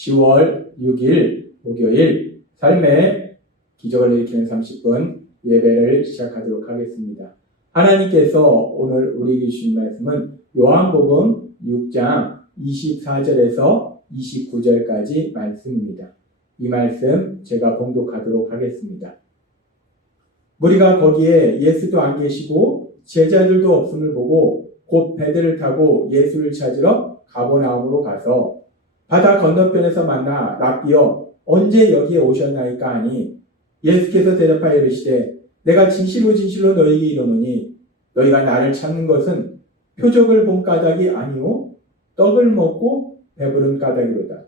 10월 6일 목요일 삶의 기적을 일으키는 30분 예배를 시작하도록 하겠습니다. 하나님께서 오늘 우리에게 주신 말씀은 요한복음 6장 24절에서 29절까지 말씀입니다. 이 말씀 제가 봉독하도록 하겠습니다. 무리가 거기에 예수도 안 계시고 제자들도 없음을 보고 곧 배들을 타고 예수를 찾으러 가버나움으로 가서 바다 건너편에서 만나 랍비여 언제 여기에 오셨나이까 하니 예수께서 대답하여 이르시되 내가 진실로 진실로 너희에게 이르노니 너희가 나를 찾는 것은 표적을 본 까닭이 아니오 떡을 먹고 배부른 까닭이로다.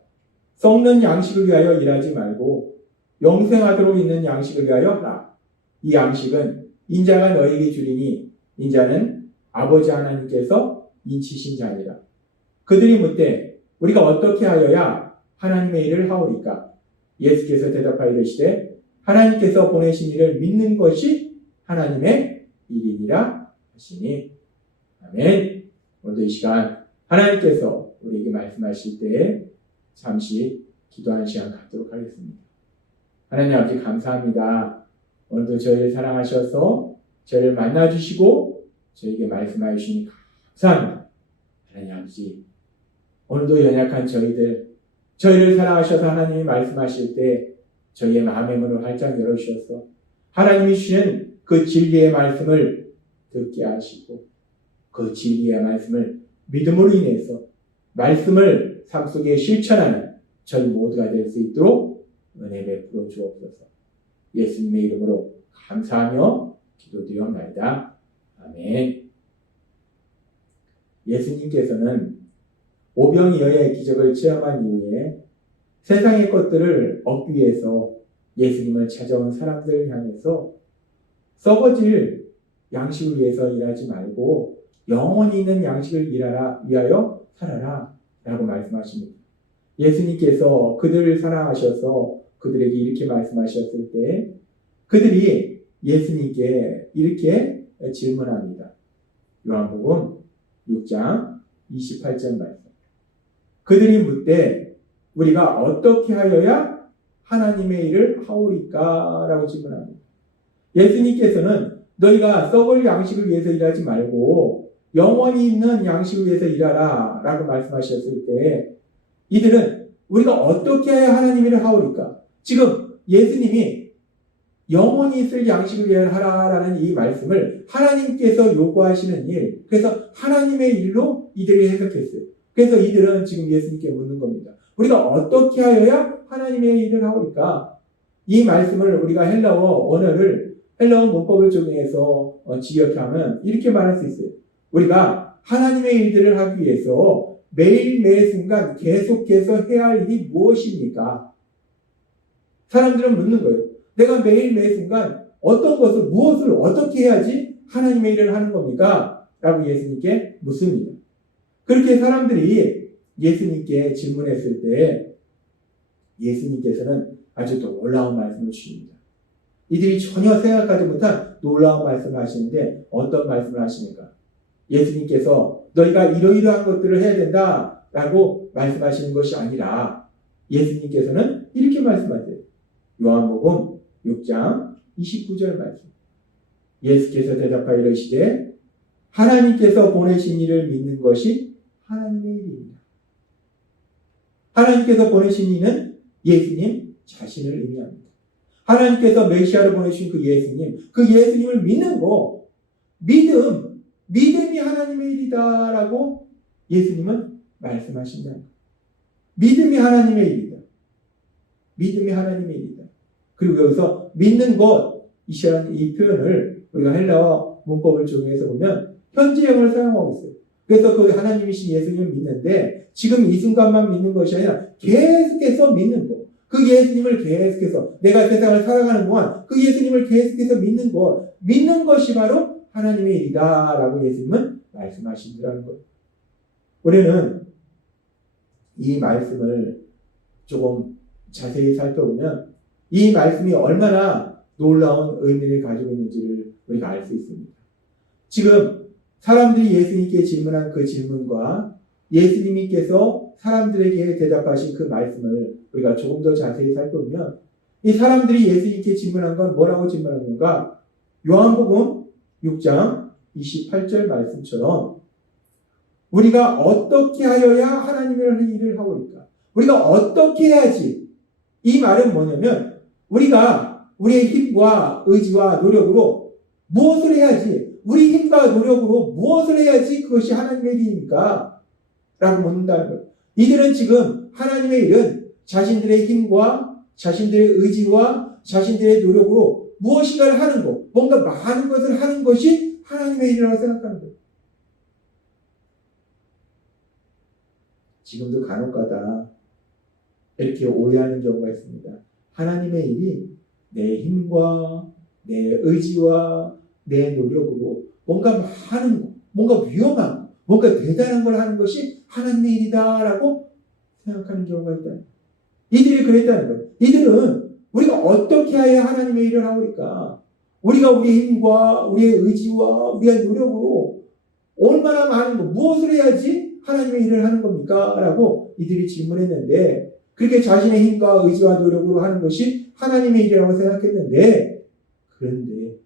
썩는 양식을 위하여 일하지 말고 영생하도록 있는 양식을 위하여 하라. 이 양식은 인자가 너희에게 주리니 인자는 아버지 하나님께서 인치신 자니라. 그들이 묻되 우리가 어떻게 하여야 하나님의 일을 하오리까? 예수께서 대답하여 이르시되 하나님께서 보내신 이를 믿는 것이 하나님의 일이니라 하시니. 아멘. 오늘도 이 시간 하나님께서 우리에게 말씀하실 때에 잠시 기도하는 시간 갖도록 하겠습니다. 하나님 아버지 감사합니다. 오늘도 저희를 사랑하셔서 저희를 만나주시고 저희에게 말씀하여 주시니 감사합니다. 하나님 아버지 오늘도 연약한 저희를 사랑하셔서 하나님이 말씀하실 때 저희의 마음의 문을 활짝 열어주셔서 하나님이 주시는 그 진리의 말씀을 듣게 하시고 그 진리의 말씀을 믿음으로 인해서 말씀을 삶 속에 실천하는 저희 모두가 될 수 있도록 은혜 베풀어 주옵소서. 예수님의 이름으로 감사하며 기도드리옵나이다. 아멘. 예수님께서는 오병이어의 기적을 체험한 이후에 세상의 것들을 얻기 위해서 예수님을 찾아온 사람들을 향해서 썩어질 양식을 위해서 일하지 말고 영원히 있는 양식을 위하여 살아라 라고 말씀하십니다. 예수님께서 그들을 사랑하셔서 그들에게 이렇게 말씀하셨을 때 그들이 예수님께 이렇게 질문합니다. 요한복음 6장 28절 말씀. 그들이 묻되 우리가 어떻게 하여야 하나님의 일을 하오리까? 라고 질문합니다. 예수님께서는 너희가 썩을 양식을 위해서 일하지 말고 영원히 있는 양식을 위해서 일하라 라고 말씀하셨을 때 이들은 우리가 어떻게 해야 하나님의 일을 하오리까? 지금 예수님이 영원히 있을 양식을 위하여 하라라는 이 말씀을 하나님께서 요구하시는 일, 그래서 하나님의 일로 이들이 해석했어요. 그래서 이들은 지금 예수님께 묻는 겁니다. 우리가 어떻게 하여야 하나님의 일을 하오리까? 이 말씀을 우리가 헬라어 문법을 적용해서 직역하면 이렇게 말할 수 있어요. 우리가 하나님의 일들을 하기 위해서 매일 매 순간 계속해서 해야 할 일이 무엇입니까? 사람들은 묻는 거예요. 내가 매일 매 순간 무엇을 어떻게 해야지 하나님의 일을 하는 겁니까? 라고 예수님께 묻습니다. 그렇게 사람들이 예수님께 질문했을 때 예수님께서는 아주 놀라운 말씀을 주십니다. 이들이 전혀 생각하지 못한 놀라운 말씀을 하시는데 어떤 말씀을 하십니까? 예수님께서 너희가 이러이러한 것들을 해야 된다 라고 말씀하시는 것이 아니라 예수님께서는 이렇게 말씀하세요. 요한복음 6장 29절 말씀. 예수께서 대답하여 이르시되 하나님께서 보내신 이를 믿는 것이 하나님의 일입니다. 하나님께서 보내신 이는 예수님 자신을 의미합니다. 하나님께서 메시아를 보내신 그 예수님을 믿는 거, 믿음이 하나님의 일이다라고 예수님은 말씀하신다. 믿음이 하나님의 일이다. 믿음이 하나님의 일이다. 그리고 여기서 믿는 것, 이 표현을 우리가 헬라어 문법을 적용해서 보면 현재형을 사용하고 있어요. 그래서 그 하나님이신 예수님을 믿는데 지금 이 순간만 믿는 것이 아니라 계속해서 믿는 것. 그 예수님을 계속해서 내가 세상을 살아가는 동안 그 예수님을 계속해서 믿는 것이 바로 하나님의 일이다 라고 예수님은 말씀하신다는 거예요. 우리는 이 말씀을 조금 자세히 살펴보면 이 말씀이 얼마나 놀라운 의미를 가지고 있는지를 우리가 알 수 있습니다. 지금 사람들이 예수님께 질문한 그 질문과 예수님께서 사람들에게 대답하신 그 말씀을 우리가 조금 더 자세히 살펴보면 이 사람들이 예수님께 질문한 건 뭐라고 질문한 건가? 요한복음 6장 28절 말씀처럼 우리가 어떻게 하여야 하나님의 일을 하오리까? 우리가 어떻게 해야지? 이 말은 뭐냐면 우리가 우리의 힘과 의지와 노력으로 무엇을 해야지? 우리 힘과 노력으로 무엇을 해야지 그것이 하나님의 일입니까? 라고 묻는다는 거예요. 이들은 지금 하나님의 일은 자신들의 힘과 자신들의 의지와 자신들의 노력으로 무엇인가를 하는 것, 뭔가 많은 것을 하는 것이 하나님의 일이라고 생각하는 거예요. 지금도 간혹가다 이렇게 오해하는 경우가 있습니다. 하나님의 일이 내 힘과 내 의지와 내 노력으로 뭔가 많은 것, 뭔가 위험한 것, 뭔가 대단한 걸 하는 것이 하나님의 일이다라고 생각하는 경우가 있다. 이들이 그랬다는 거예요. 이들은 우리가 어떻게 해야 하나님의 일을 하오리까? 우리가 우리의 힘과 우리의 의지와 우리의 노력으로 얼마나 많은 것, 무엇을 해야지 하나님의 일을 하는 겁니까? 라고 이들이 질문했는데 그렇게 자신의 힘과 의지와 노력으로 하는 것이 하나님의 일이라고 생각했는데 그런데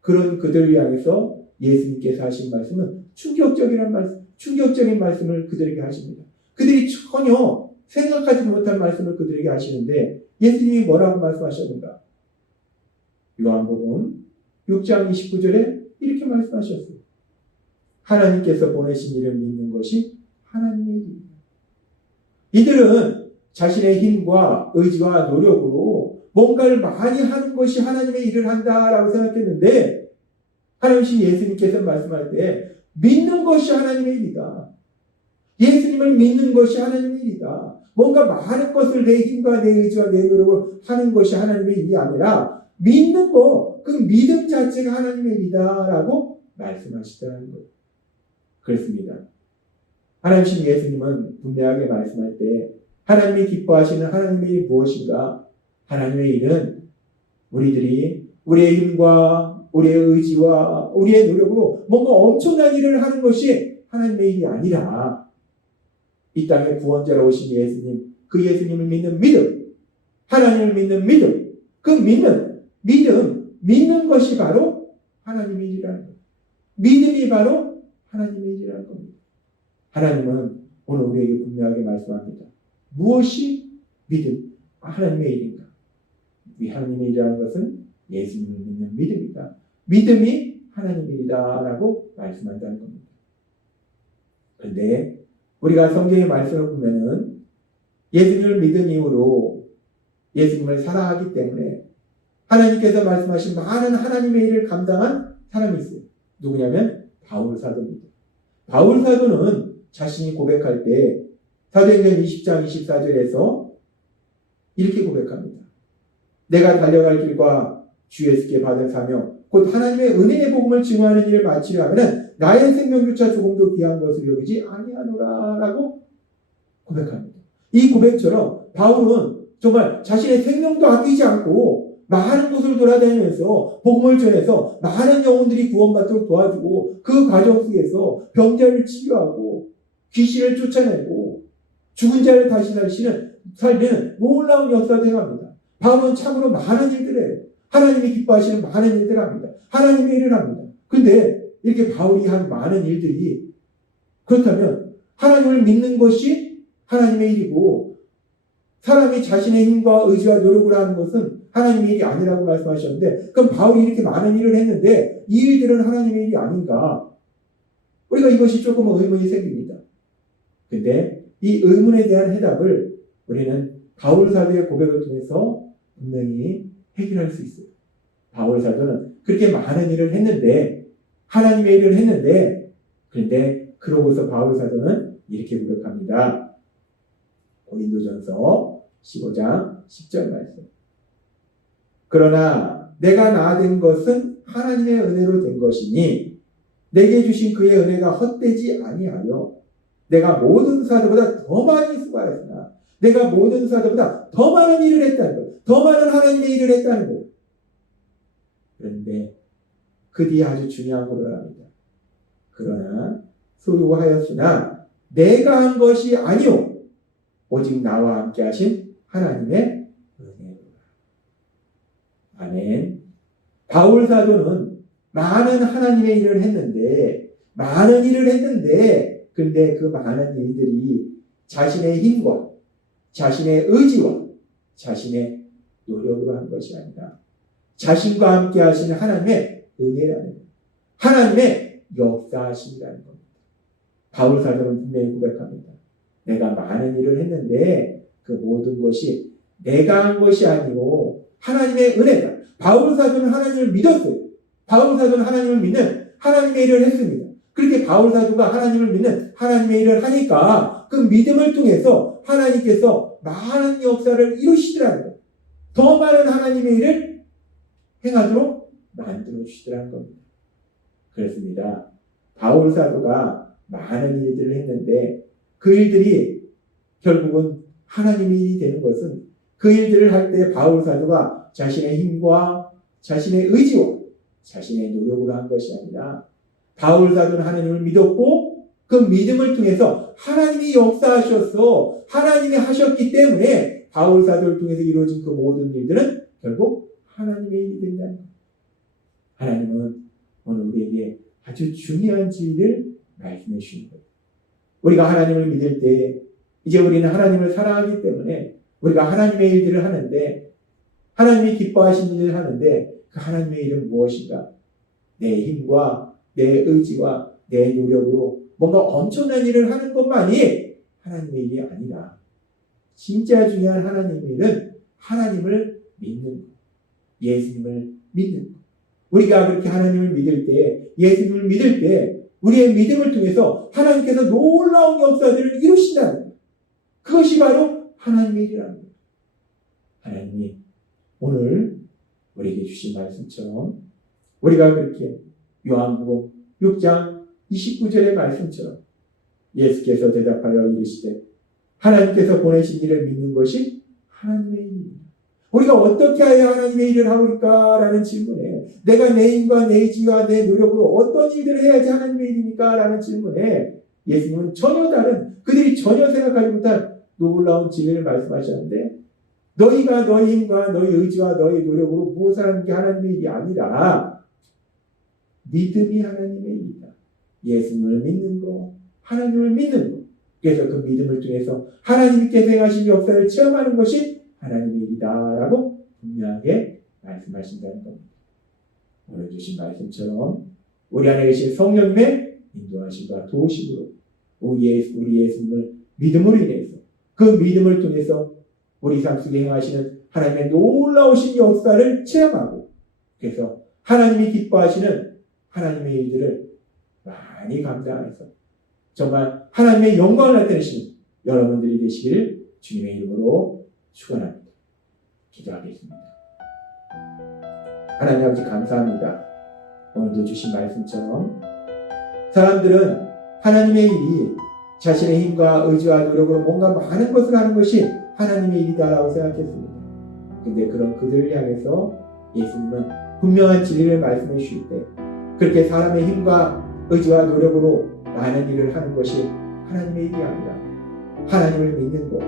그런 그들을 향해서 예수님께서 하신 말씀은 충격적인 말씀을 그들에게 하십니다. 그들이 전혀 생각하지 못한 말씀을 그들에게 하시는데 예수님이 뭐라고 말씀하셨는가? 요한복음 6장 29절에 이렇게 말씀하셨어요. 하나님께서 보내신 일을 믿는 것이 하나님의 일입니다. 이들은 자신의 힘과 의지와 노력으로 뭔가를 많이 하는 것이 하나님의 일을 한다라고 생각했는데 하나님 예수님께서 말씀할 때 믿는 것이 하나님의 일이다. 예수님을 믿는 것이 하나님의 일이다. 뭔가 많은 것을 내 힘과 내 의지와 내 노력으로 하는 것이 하나님의 일이 아니라 믿는 거, 그 믿음 자체가 하나님의 일이다라고 말씀하시더라는 거예요. 그렇습니다. 하나님 예수님은 분명하게 말씀할 때 하나님이 기뻐하시는 하나님의 일이 무엇인가? 하나님의 일은 우리들이 우리의 힘과 우리의 의지와 우리의 노력으로 뭔가 엄청난 일을 하는 것이 하나님의 일이 아니라 이 땅에 구원자로 오신 예수님, 그 예수님을 믿는 믿음, 하나님을 믿는 믿음, 그 믿는 것이 바로 하나님의 일이라는 겁니다. 믿음이 바로 하나님의 일이라는 겁니다. 하나님은 오늘 우리에게 분명하게 말씀합니다. 무엇이 믿음, 하나님의 일인가? 이 하나님의 일이라는 것은 예수님을 믿는 믿음이다. 믿음이 하나님의 일이다라고 말씀한다는 겁니다. 그런데 우리가 성경의 말씀을 보면은 예수님을 믿은 이후로 예수님을 사랑하기 때문에 하나님께서 말씀하신 많은 하나님의 일을 감당한 사람이 있어요. 누구냐면 바울 사도입니다. 바울 사도는 자신이 고백할 때 사도행전 20장 24절에서 이렇게 고백합니다. 내가 달려갈 길과 주 예수께 받은 사명 곧 하나님의 은혜의 복음을 증거하는 일을 마치려 하면 나의 생명조차 조금도 귀한 것을 여기지 아니하노라 라고 고백합니다. 이 고백처럼 바울은 정말 자신의 생명도 아끼지 않고 많은 곳을 돌아다니면서 복음을 전해서 많은 영혼들이 구원받도록 도와주고 그 과정 속에서 병자를 치료하고 귀신을 쫓아내고 죽은 자를 다시 살리는 놀라운 역사를 행합니다. 바울은 참으로 많은 일들을 해요. 하나님이 기뻐하시는 많은 일들을 합니다. 하나님의 일을 합니다. 근데 이렇게 바울이 한 많은 일들이 그렇다면 하나님을 믿는 것이 하나님의 일이고 사람이 자신의 힘과 의지와 노력으로 하는 것은 하나님의 일이 아니라고 말씀하셨는데 그럼 바울이 이렇게 많은 일을 했는데 이 일들은 하나님의 일이 아닌가? 우리가 이것이 조금 의문이 생깁니다. 근데 이 의문에 대한 해답을 우리는 바울 사도의 고백을 통해서 분명히 해결할 수 있어요. 바울 사도는 그렇게 많은 일을 했는데 하나님의 일을 했는데 그런데 그러고서 바울 사도는 이렇게 고백합니다. 고린도전서 15장 10절 말씀. 그러나 내가 나된 것은 하나님의 은혜로 된 것이니 내게 주신 그의 은혜가 헛되지 아니하여 내가 모든 사도보다 더 많이 수고하였으나 내가 모든 사도보다 더 많은 일을 했다는 거예요. 더 많은 하나님의 일을 했다는 거예요. 그런데 그 뒤에 아주 중요한 것을 합니다. 그러나 소유하였으나 내가 한 것이 아니요 오직 나와 함께 하신 하나님의 은혜로라. 아멘. 바울 사도는 많은 하나님의 일을 했는데, 근데 그 많은 일들이 자신의 힘과 자신의 의지와 자신의 노력으로 한 것이 아니라 자신과 함께 하시는 하나님의 은혜라는, 하나님의 역사하심이라는 겁니다. 바울 사도는 분명히 고백합니다. 내가 많은 일을 했는데 그 모든 것이 내가 한 것이 아니고 하나님의 은혜다. 바울 사도는 하나님을 믿었어요. 바울 사도는 하나님을 믿는 하나님의 일을 했습니다. 그렇게 바울 사도가 하나님을 믿는 하나님의 일을 하니까 그 믿음을 통해서 하나님께서 많은 역사를 이루시더라는 거예요. 더 많은 하나님의 일을 행하도록 만들어 주시더라는 겁니다. 그렇습니다. 바울 사도가 많은 일들을 했는데 그 일들이 결국은 하나님의 일이 되는 것은 그 일들을 할 때 바울 사도가 자신의 힘과 자신의 의지와 자신의 노력으로 한 것이 아니라 바울 사도는 하나님을 믿었고 그 믿음을 통해서 하나님이 역사하셔서 하나님이 하셨기 때문에 바울 사도를 통해서 이루어진 그 모든 일들은 결국 하나님의 일이 된다는 거예요. 하나님은 오늘 우리에게 아주 중요한 진리를 말씀해 주시는 거예요. 우리가 하나님을 믿을 때 이제 우리는 하나님을 사랑하기 때문에 우리가 하나님의 일들을 하는데 하나님이 기뻐하시는 일을 하는데 그 하나님의 일은 무엇인가? 내 힘과 내 의지와 내 노력으로 뭔가 엄청난 일을 하는 것만이 하나님의 일이 아니라 진짜 중요한 하나님의 일은 하나님을 믿는 것, 예수님을 믿는 것. 우리가 그렇게 하나님을 믿을 때, 예수님을 믿을 때 우리의 믿음을 통해서 하나님께서 놀라운 역사들을 이루신다는 거예요. 그것이 바로 하나님의 일이라는 거예요. 하나님이 오늘 우리에게 주신 말씀처럼 우리가 그렇게 요한복음 6장 29절의 말씀처럼 예수께서 대답하여 이르시되 하나님께서 보내신 일을 믿는 것이 하나님의 일입니다. 우리가 어떻게 해야 하나님의 일을 하오리까? 라는 질문에 내가 내 힘과 내 의지와 내 노력으로 어떤 일들을 해야지 하나님의 일입니까? 라는 질문에 예수님은 전혀 다른, 그들이 전혀 생각하지 못한 놀라운 진리를 말씀하셨는데 너희가 너희 힘과 너희 의지와 너희 노력으로 무엇을 하는 게 하나님의 일이 아니라 믿음이 하나님의 일이다. 예수님을 믿는 거, 하나님을 믿는 거. 그래서 그 믿음을 통해서 하나님께서 행하신 역사를 체험하는 것이 하나님의 일이다라고 분명하게 말씀하신다는 겁니다. 오늘 주신 말씀처럼 우리 안에 계신 성령님의 인도하심과 도우심으로 우리 예수님을 믿음으로 인해서 그 믿음을 통해서 우리 삶 속에 행하시는 하나님의 놀라우신 역사를 체험하고 그래서 하나님이 기뻐하시는 하나님의 일들을 많이 감당해서 정말 하나님의 영광을 나타내시는 여러분들이 되시길 주님의 이름으로 축원합니다. 기도하겠습니다. 하나님 아버지 감사합니다. 오늘도 주신 말씀처럼 사람들은 하나님의 일이 자신의 힘과 의지와 노력으로 뭔가 많은 것을 하는 것이 하나님의 일이다라고 생각했습니다. 근데 그런 그들을 향해서 예수님은 분명한 진리를 말씀해 주실 때 그렇게 사람의 힘과 의지와 노력으로 많은 일을 하는 것이 하나님의 일이 아니라 하나님을 믿는 것,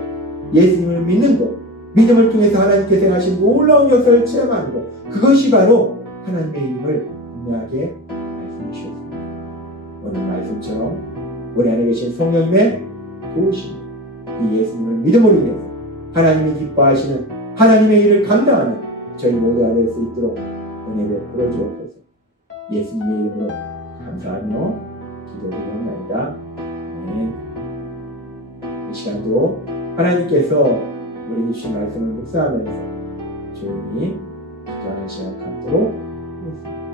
예수님을 믿는 것, 믿음을 통해서 하나님께서 행하신 놀라운 역사를 체험하는 것, 그것이 바로 하나님의 일임을 분명하게 말씀해 주셨습니다. 오늘 말씀처럼 우리 안에 계신 성령님의 도우심, 이 예수님을 믿음으로 인해서 하나님이 기뻐하시는 하나님의 일을 감당하는 저희 모두가 될 수 있도록 은혜 베풀어 주옵소서. 예수님의 이름으로 감사하며 기도드리옵나이다. 아멘. 이 시간도 하나님께서 우리에게 주신 말씀을 묵상하면서 조용히 기도하는 시간 갖도록 하겠습니다.